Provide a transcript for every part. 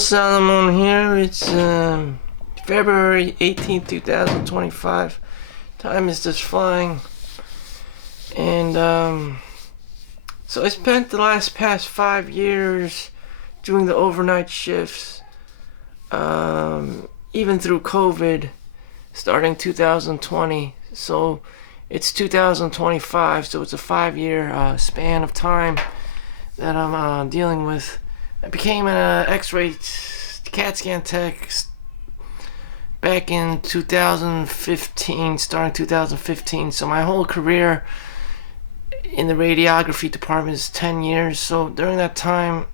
Solomon here. It's February 18th, 2025. Time is just flying. And so I spent the past 5 years doing the overnight shifts, even through COVID, starting 2020. So it's 2025, so it's a 5-year span of time that I'm dealing with. I became an X-ray CAT scan tech back in 2015, starting 2015. So my whole career in the radiography department is 10 years. So during that time,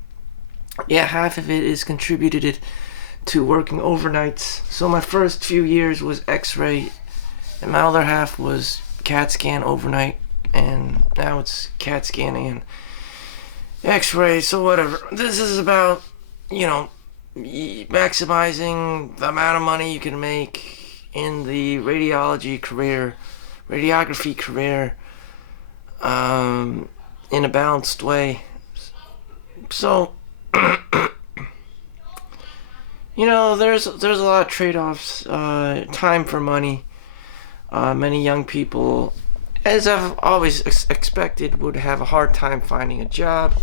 half of it is contributed to working overnights. So my first few years was X-ray, and my other half was CAT scan overnight, and now it's CAT scanning and X-ray. So whatever. This is about, maximizing the amount of money you can make in the radiography career, in a balanced way. So, there's a lot of trade-offs. Time for money. Many young people, as I've always expected, would have a hard time finding a job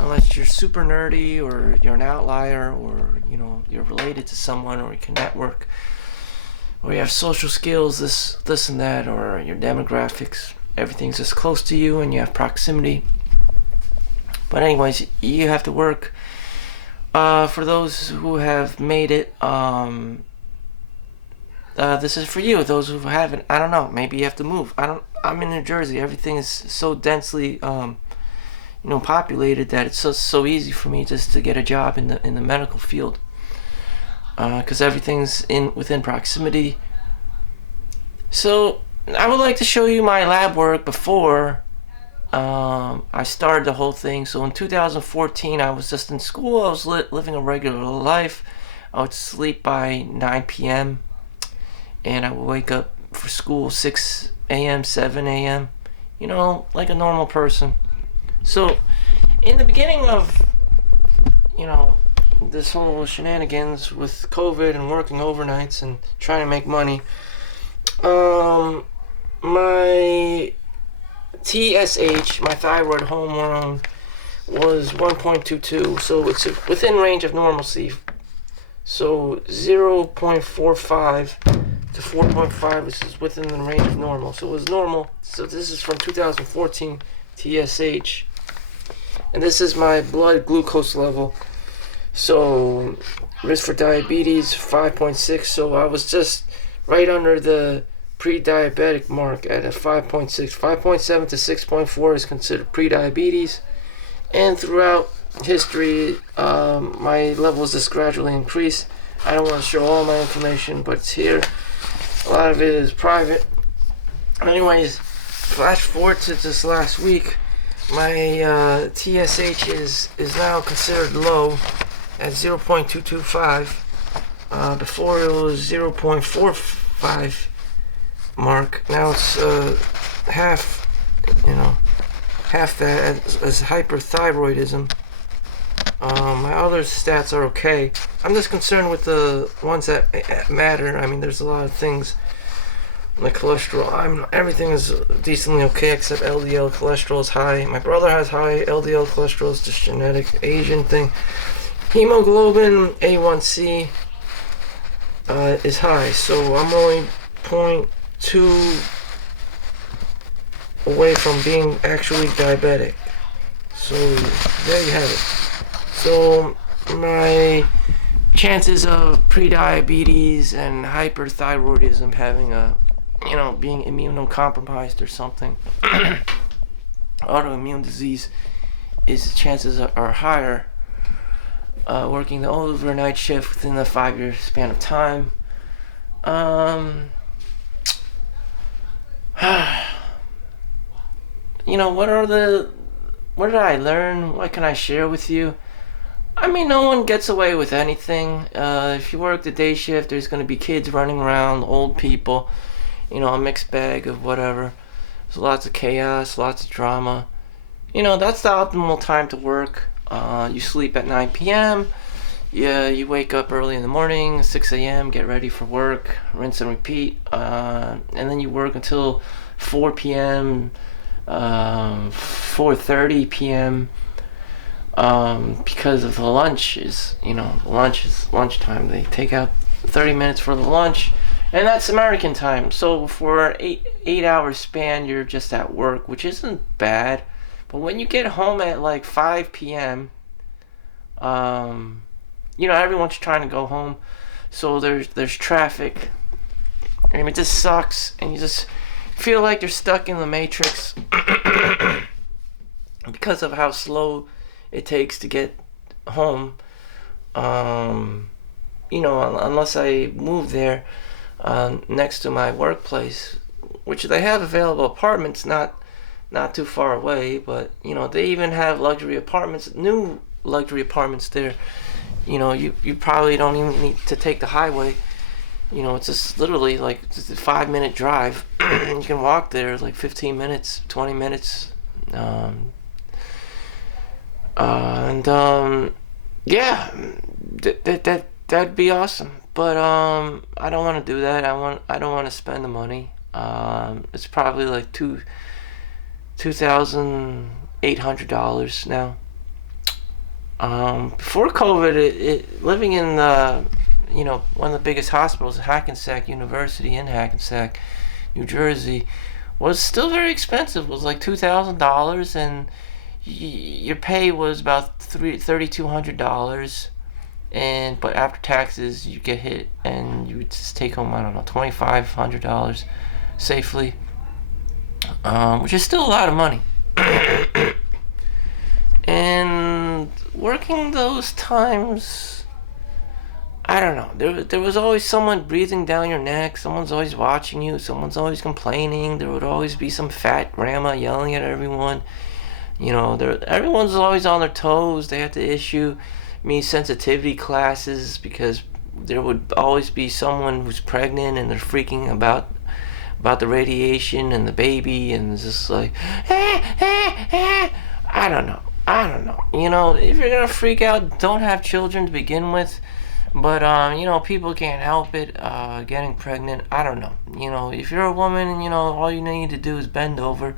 unless you're super nerdy, or you're an outlier, or you're related to someone, or you can network, or you have social skills, this and that, or your demographics, everything's just close to you and you have proximity. But anyways, you have to work. For those who have made it, this is for you. Those who haven't, I don't know, maybe you have to move. I'm in New Jersey. Everything is so densely populated that it's so easy for me just to get a job in the medical field, because everything's within proximity. So I would like to show you my lab work before I started the whole thing. So in 2014, I was just in school. I was living a regular life. I would sleep by 9 p.m. and I would wake up for school 6 a.m., 7 a.m., like a normal person. So, in the beginning of, this whole shenanigans with COVID and working overnights and trying to make money, my TSH, my thyroid hormone, was 1.22, so it's within range of normalcy. So 0.45 to 4.5 is within the range of normal. So it was normal. So this is from 2014 TSH. And this is my blood glucose level. So risk for diabetes 5.6. So I was just right under the pre-diabetic mark at a 5.6. 5.7 to 6.4 is considered pre-diabetes. And throughout history, my levels just gradually increase. I don't want to show all my information, but it's here. A lot of it is private. Anyways, flash forward to just last week. My TSH is now considered low at 0.225. Before it was 0.45 mark. Now it's half that as hyperthyroidism. My other stats are okay. I'm just concerned with the ones that matter. I mean, there's a lot of things. My cholesterol, everything is decently okay except LDL cholesterol is high. My brother has high LDL cholesterol, it's just genetic Asian thing. Hemoglobin A1C is high, so I'm only 0.2 away from being actually diabetic. So there you have it. So my chances of pre-diabetes and hyperthyroidism having being immunocompromised or something, autoimmune disease, chances are higher. Working the overnight shift within the 5-year span of time. What did I learn? What can I share with you? I mean, no one gets away with anything. If you work the day shift, there's going to be kids running around, old people, a mixed bag of whatever. There's lots of chaos, lots of drama. That's the optimal time to work. You sleep at 9 p.m., Yeah, you wake up early in the morning, 6 a.m., get ready for work, rinse and repeat, and then you work until 4 p.m., 4:30 p.m. Because of the lunch is, lunch is lunchtime. They take out 30 minutes for the lunch, and that's American time. So for eight hour span, you're just at work, which isn't bad. But when you get home at like 5 p.m., um, everyone's trying to go home, so there's traffic. I mean, it just sucks, and you just feel like you're stuck in the matrix because of how slow it takes to get home. Unless I move there next to my workplace, which they have available apartments, not too far away, but they even have luxury apartments, new luxury apartments there. You probably don't even need to take the highway. It's just literally like just a 5 minute drive. You can walk there like 15 minutes, 20 minutes. And yeah, that'd be awesome. But I don't want to do that. I don't want to spend the money. It's probably like $2,800 now. Before COVID, living in one of the biggest hospitals, Hackensack University in Hackensack, New Jersey, was still very expensive. It was like $2,000, and your pay was about $3,200, but after taxes you get hit, and you would just take home, I don't know, $2,500 safely, which is still a lot of money. And working those times, I don't know. There was always someone breathing down your neck. Someone's always watching you. Someone's always complaining. There would always be some fat grandma yelling at everyone. Everyone's always on their toes. They have to issue me sensitivity classes because there would always be someone who's pregnant and they're freaking about the radiation and the baby, and it's just like, I don't know. If you're gonna freak out, don't have children to begin with. But people can't help it. Getting pregnant, I don't know. If you're a woman and all you need to do is bend over,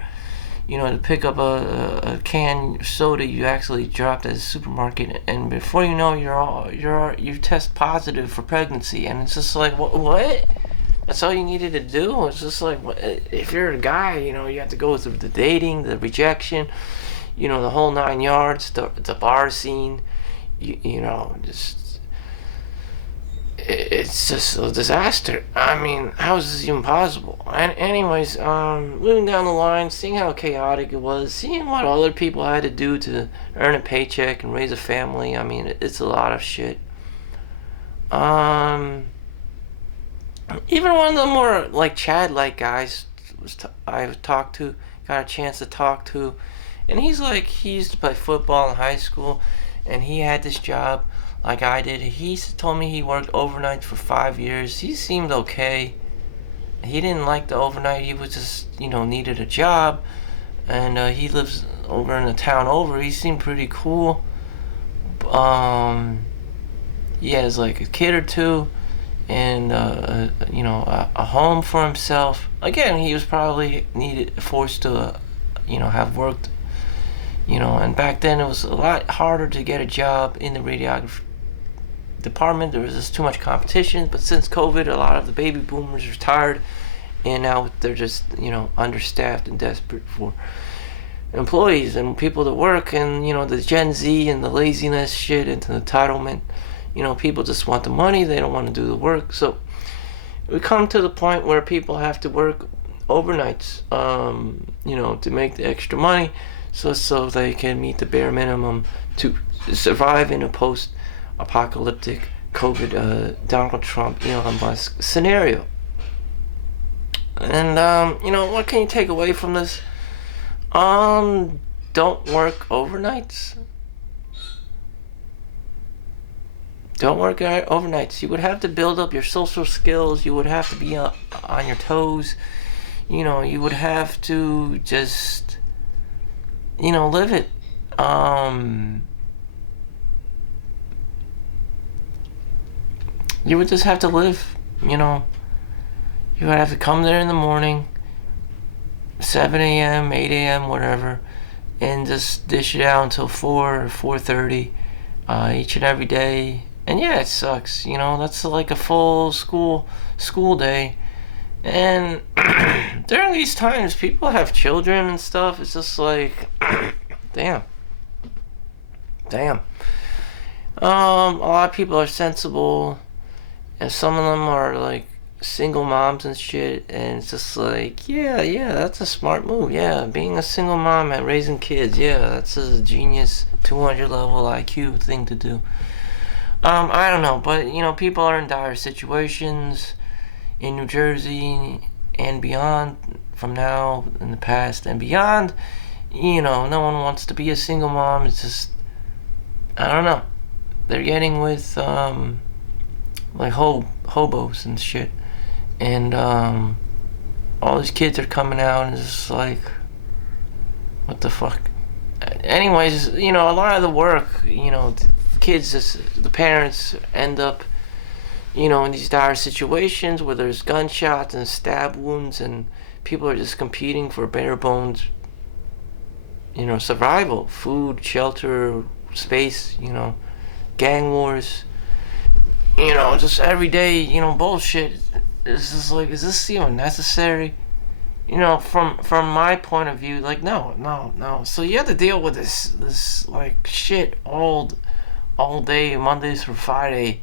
to pick up a can of soda you actually dropped at the supermarket, and before you know, you test positive for pregnancy, and it's just like, what? That's all you needed to do. It's just like, if you're a guy, you have to go through the dating, the rejection, the whole 9 yards, the bar scene, it's just a disaster. I mean, how is this even possible? And anyways, moving down the line, seeing how chaotic it was, seeing what other people had to do to earn a paycheck and raise a family. I mean, it's a lot of shit. Even one of the more like Chad-like guys I got a chance to talk to, and he used to play football in high school, and he had this job like I did. He told me he worked overnight for 5 years. He seemed okay. He didn't like the overnight. He was just, needed a job, and he lives over in the town over. He seemed pretty cool. He has like a kid or two, and a home for himself. Again, he was probably forced to, have worked. And back then it was a lot harder to get a job in the radiography department. There was just too much competition. But since COVID, a lot of the baby boomers retired, and now they're just understaffed and desperate for employees and people to work. And the Gen Z and the laziness shit and the entitlement. People just want the money. They don't want to do the work. So we come to the point where people have to work overnights, to make the extra money, so they can meet the bare minimum to survive in a post-apocalyptic COVID Donald Trump Elon Musk scenario. And what can you take away from this? Don't work overnights. Don't work overnights. You would have to build up your social skills. You would have to be on your toes. You would have to just, live it. You would just have to live, you know. You would have to come there in the morning, 7 a.m., 8 a.m., whatever, and just dish it out until 4 or 4:30 each and every day. And yeah, it sucks, you know. That's like a full school day. And during these times, people have children and stuff. It's just like, damn, damn. A lot of people are sensible, and some of them are like single moms and shit. And it's just like, yeah, that's a smart move. Yeah, being a single mom and raising kids, yeah, that's a genius 200 level IQ thing to do. I don't know, but you know, people are in dire situations in New Jersey and beyond, from now in the past and beyond. You know, no one wants to be a single mom. It's just, I don't know. They're getting with like hobos and shit, and all these kids are coming out, and it's just like, what the fuck. Anyways, you know, a lot of the work, you know, the kids, the parents end up, you know, in these dire situations where there's gunshots and stab wounds, and people are just competing for bare bones, you know, survival, food, shelter, space, you know, gang wars, you know, just everyday, you know, bullshit. It's just like, is this even necessary? You know, from my point of view, like, no. So you have to deal with this like shit all day, Mondays through Friday,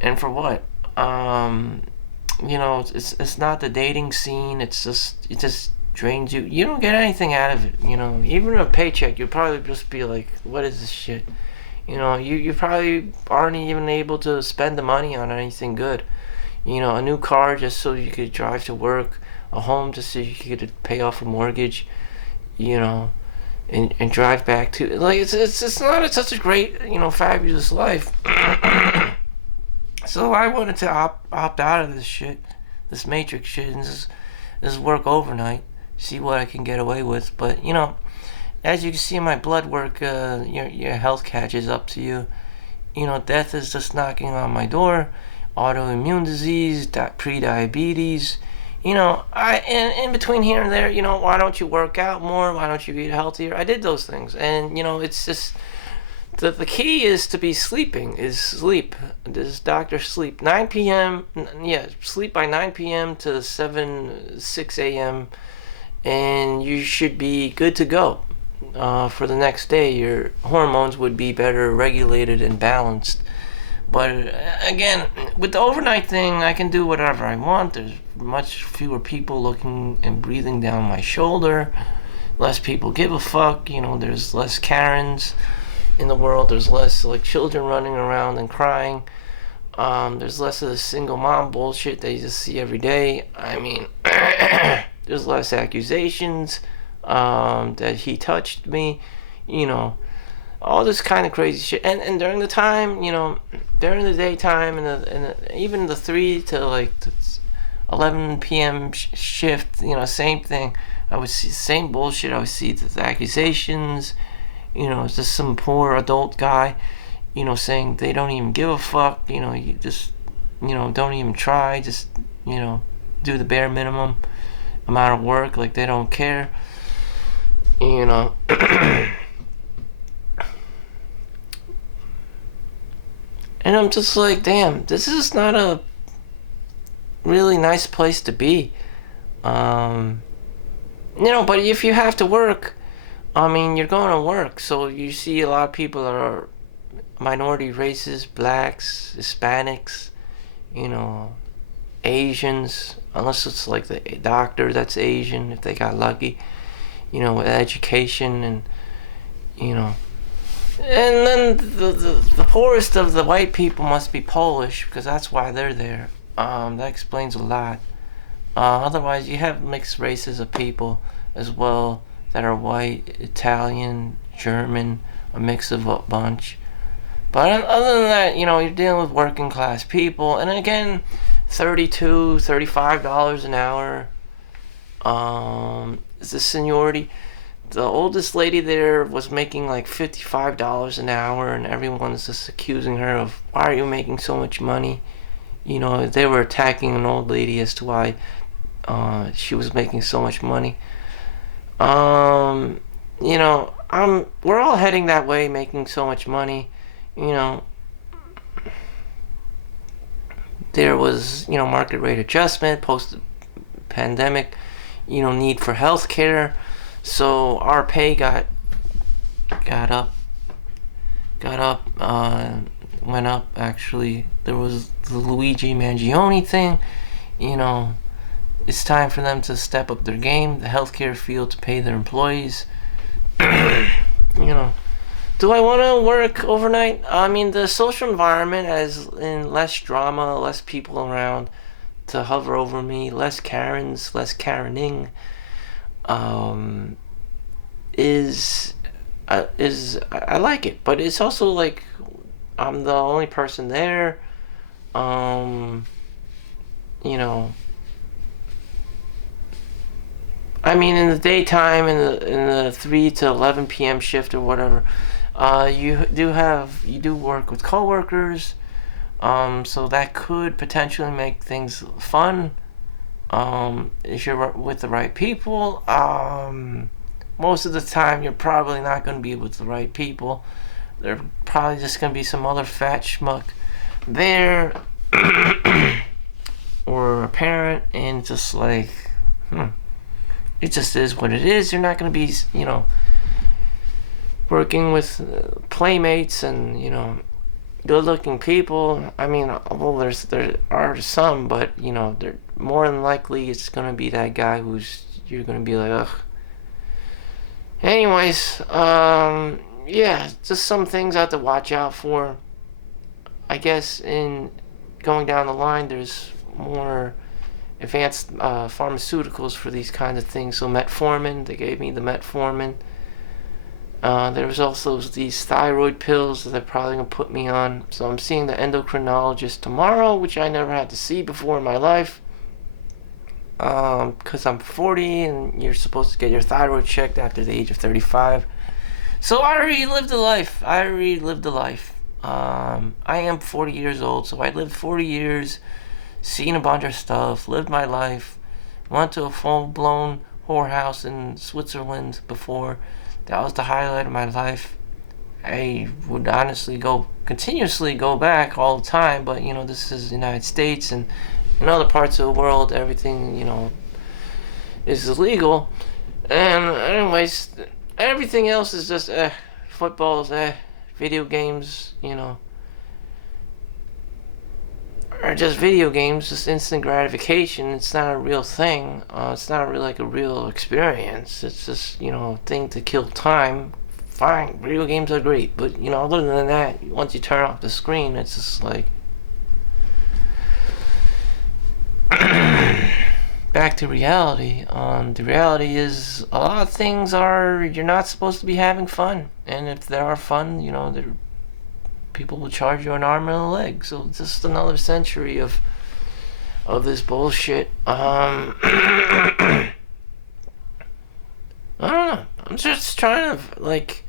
and for what? You know, it's not the dating scene. It just drains you. You don't get anything out of it. You know, even a paycheck, you'd probably just be like, what is this shit? You know, you probably aren't even able to spend the money on anything good. You know, a new car just so you could drive to work, a home just so you could pay off a mortgage, you know, and drive back to, like, it's not such a great, you know, fabulous life. So I wanted to opt out of this shit, this matrix shit, and just work overnight, see what I can get away with. But you know, as you can see in my blood work, your health catches up to you. You know, death is just knocking on my door. Autoimmune disease, pre-diabetes. You know, in between here and there, you know, why don't you work out more? Why don't you eat healthier? I did those things, and you know, it's just the key is to be sleeping. Is sleep. This doctor sleep 9 p.m. Yeah, sleep by 9 p.m. to 6 a.m. and you should be good to go. For the next day, your hormones would be better regulated and balanced. But again, with the overnight thing, I can do whatever I want. There's much fewer people looking and breathing down my shoulder. Less people give a fuck. You know, there's less Karens in the world. There's less like children running around and crying. There's less of the single mom bullshit that you just see every day. I mean, there's less accusations that he touched me. You know, all this kind of crazy shit. And during the time, you know, during the daytime and even the 3 to like 11 p.m. shift, you know, same thing. I would see the same bullshit. I would see the accusations. You know, it's just some poor adult guy, you know, saying they don't even give a fuck. You know, you just, you know, don't even try. Just, you know, do the bare minimum amount of work. Like they don't care. You know. And I'm just like, damn, this is not a really nice place to be. You know, but if you have to work, I mean, you're going to work. So you see a lot of people that are minority races, blacks, Hispanics, you know, Asians, unless it's like the doctor that's Asian, if they got lucky, you know, with education and, you know. And then the poorest of the white people must be Polish, because that's why they're there. That explains a lot. Otherwise, you have mixed races of people as well that are white, Italian, German, a mix of a bunch. But other than that, you know, you're dealing with working class people. And again, $35 an hour is the seniority. the oldest lady there was making like $55 an hour, and everyone's just accusing her of, why are you making so much money? You know, they were attacking an old lady as to why she was making so much money. You know, we're all heading that way, making so much money. You know, there was, you know, market rate adjustment post pandemic, you know, need for health care. So our pay got up, went up actually. There was the Luigi Mangione thing, you know. It's time for them to step up their game, the healthcare field, to pay their employees. You know, do I want to work overnight? I mean, the social environment, as in less drama, less people around to hover over me, less Karens, less Karening, um, is I like it, but it's also like I'm the only person there. Um, you know, I mean, in the daytime, in the 3 to 11 p.m. shift or whatever, you do work with coworkers, so that could potentially make things fun. If you're with the right people, most of the time you're probably not going to be with the right people. They're probably just going to be some other fat schmuck there, or a parent, and just like, it just is what it is. You're not going to be, you know, working with playmates and, you know, good-looking people. I mean, well, there are some, but, you know, they're more than likely it's going to be that guy who's, you're going to be like, ugh. Anyways, yeah, just some things I have to watch out for. I guess in going down the line, there's more advanced pharmaceuticals for these kinds of things. So metformin, they gave me the metformin. There was also these thyroid pills that they're probably going to put me on. So I'm seeing the endocrinologist tomorrow, which I never had to see before in my life. Because I'm 40 and you're supposed to get your thyroid checked after the age of 35. So I already lived a life. I am 40 years old, so I lived 40 years, seen a bunch of stuff, lived my life, went to a full-blown whorehouse in Switzerland before. That was the highlight of my life. I would honestly continuously go back all the time, but, you know, this is the United States, and in other parts of the world, everything, you know, is illegal. And anyways, everything else is just, footballs, video games, you know, are just video games, just instant gratification. It's not a real thing. It's not really like a real experience. It's just, you know, a thing to kill time. Fine, video games are great, but, you know, other than that, once you turn off the screen, it's just like, back to reality. The reality is a lot of things you're not supposed to be having fun, and if there are fun, you know, people will charge you an arm and a leg. So it's just another century of this bullshit. I don't know. I'm just trying to, like,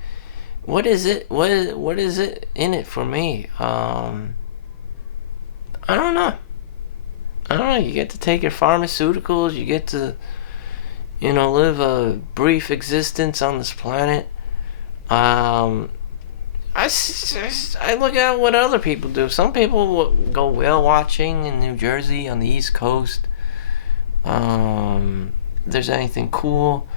what is it? What is it in it for me? I don't know. You get to take your pharmaceuticals, you get to, you know, live a brief existence on this planet. I look at what other people do. Some people go whale watching in New Jersey on the East Coast. If there's anything cool,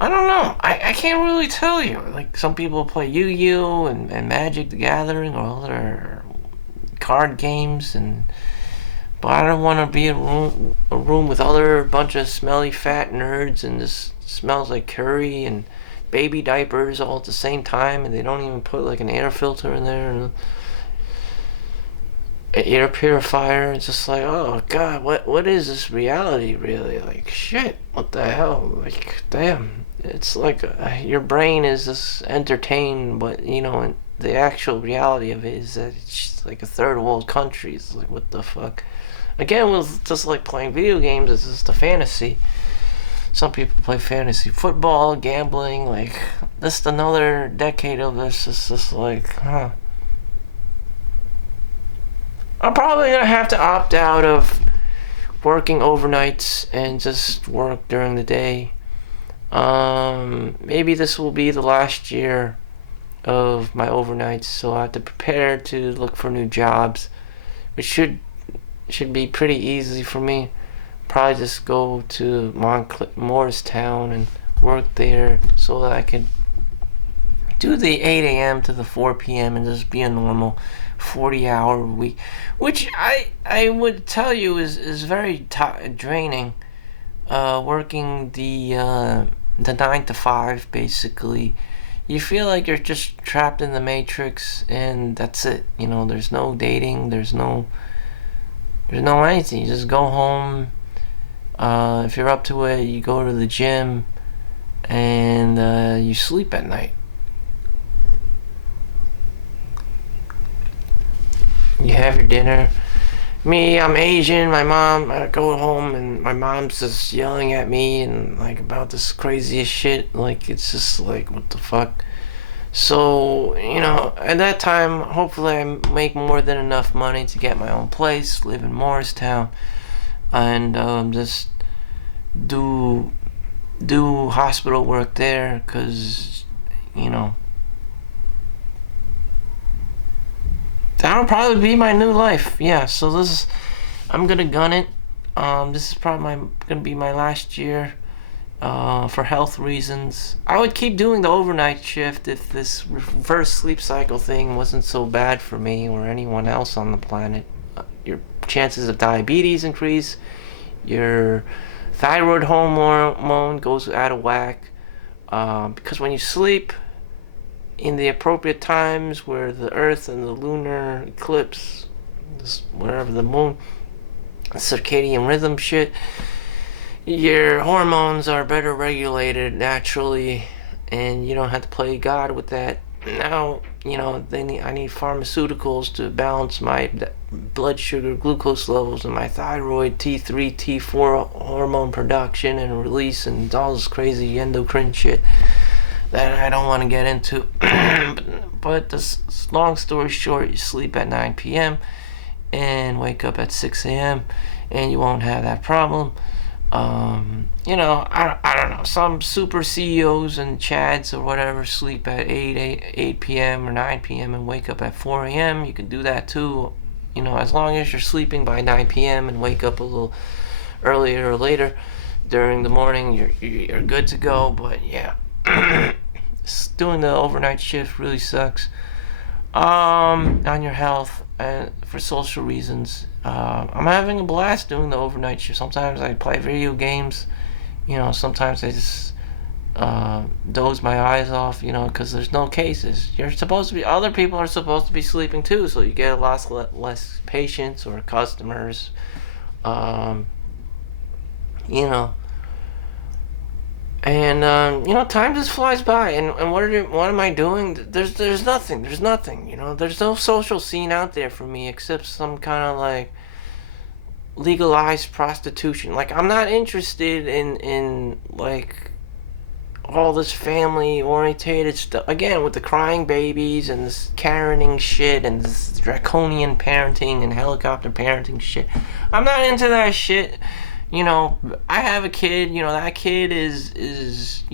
I don't know. I can't really tell you. Like, some people play Yu-Gi-Oh! and Magic the Gathering or other card games, but I don't want to be in a room with other bunch of smelly fat nerds and this smells like curry and baby diapers all at the same time, and they don't even put like an air filter in there and an air purifier. It's just like, oh god, what is this reality really? Like, shit, what the hell? Like, damn, it's like your brain is just entertained, but, you know, and the actual reality of it is that it's just like a third world country. It's like, what the fuck? Again, with just like playing video games, it's just a fantasy. Some people play fantasy football, gambling. Like, this another decade of this is just like, huh. I'm probably gonna have to opt out of working overnights and just work during the day. Maybe this will be the last year of my overnights, so I have to prepare to look for new jobs, which should be pretty easy for me. Probably just go to Morristown and work there so that I can do the 8 a.m. to the 4 p.m. and just be a normal 40-hour week, which I would tell you is very draining. Working the 9 to 5 basically. You feel like you're just trapped in the matrix, and that's it. There's no dating, there's no anything. You just go home. If you're up to it, you go to the gym, and you sleep at night. You have your dinner. Me, I'm Asian. My mom, I go home and my mom's just yelling at me and like about this craziest shit. Like, it's just like, what the fuck? So, at that time, hopefully I make more than enough money to get my own place, live in Morristown, and just do hospital work there, because, that'll probably be my new life. Yeah, so I'm gonna gun it. This is probably gonna be my last year, for health reasons. I would keep doing the overnight shift if this reverse sleep cycle thing wasn't so bad for me or anyone else on the planet. Your chances of diabetes increase. Your thyroid hormone goes out of whack, because when you sleep in the appropriate times where the earth and the lunar eclipse, wherever the moon, circadian rhythm shit, your hormones are better regulated naturally, and you don't have to play God with that. Now, I need pharmaceuticals to balance my blood sugar, glucose levels, and my thyroid, T3, T4 hormone production and release, and all this crazy endocrine shit that I don't want to get into. But this, long story short, you sleep at 9 p.m. and wake up at 6 a.m. and you won't have that problem. I don't know. Some super CEOs and Chads or whatever sleep at 8 p.m. or 9 p.m. and wake up at 4 a.m. You can do that too. As long as you're sleeping by 9 p.m. and wake up a little earlier or later during the morning, you're good to go. But yeah. Doing the overnight shift really sucks on your health and for social reasons. I'm having a blast doing the overnight shift. Sometimes I play video games. Sometimes I just doze my eyes off, because there's no cases. Other people are supposed to be sleeping too, so you get a lot less patients or customers. And time just flies by. And what am I doing? There's nothing. There's no social scene out there for me except some kind of like legalized prostitution. Like, I'm not interested in like all this family orientated stuff again with the crying babies and this Karening shit and this draconian parenting and helicopter parenting shit. I'm not into that shit. I have a kid, that kid is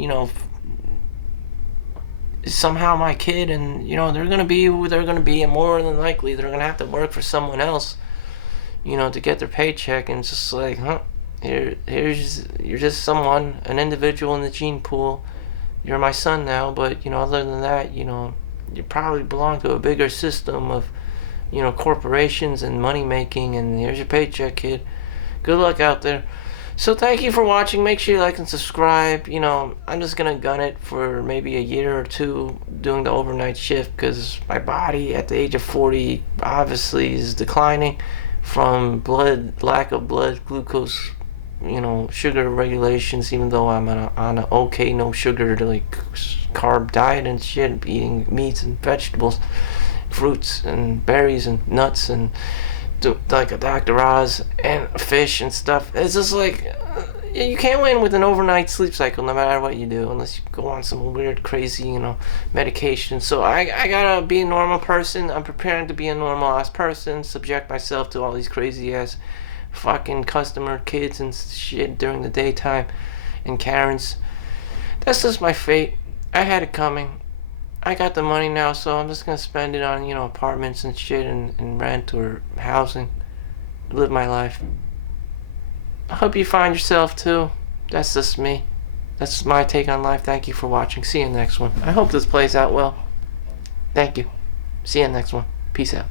somehow my kid, and, they're going to be who they're going to be, and more than likely they're going to have to work for someone else, to get their paycheck, and it's just like, you're just an individual in the gene pool. You're my son now, but, other than that, you probably belong to a bigger system of, corporations and money making, and here's your paycheck, kid. Good luck out there. So thank you for watching. Make sure you like and subscribe. I'm just going to gun it for maybe a year or two doing the overnight shift, because my body at the age of 40 obviously is declining from lack of blood glucose, sugar regulations, even though I'm on an okay no sugar like carb diet and shit, eating meats and vegetables, fruits and berries and nuts and like a Dr. Oz and fish and stuff. It's just like, You can't win with an overnight sleep cycle, no matter what you do, unless you go on some weird, crazy, medication. So I gotta be a normal person. I'm preparing to be a normal ass person. Subject myself to all these crazy ass, fucking customer kids and shit during the daytime, and Karens. That's just my fate. I had it coming. I got the money now, so I'm just gonna spend it on apartments and shit and rent or housing. Live my life. I hope you find yourself too. That's just me. That's my take on life. Thank you for watching. See you next one. I hope this plays out well. Thank you. See you next one. Peace out.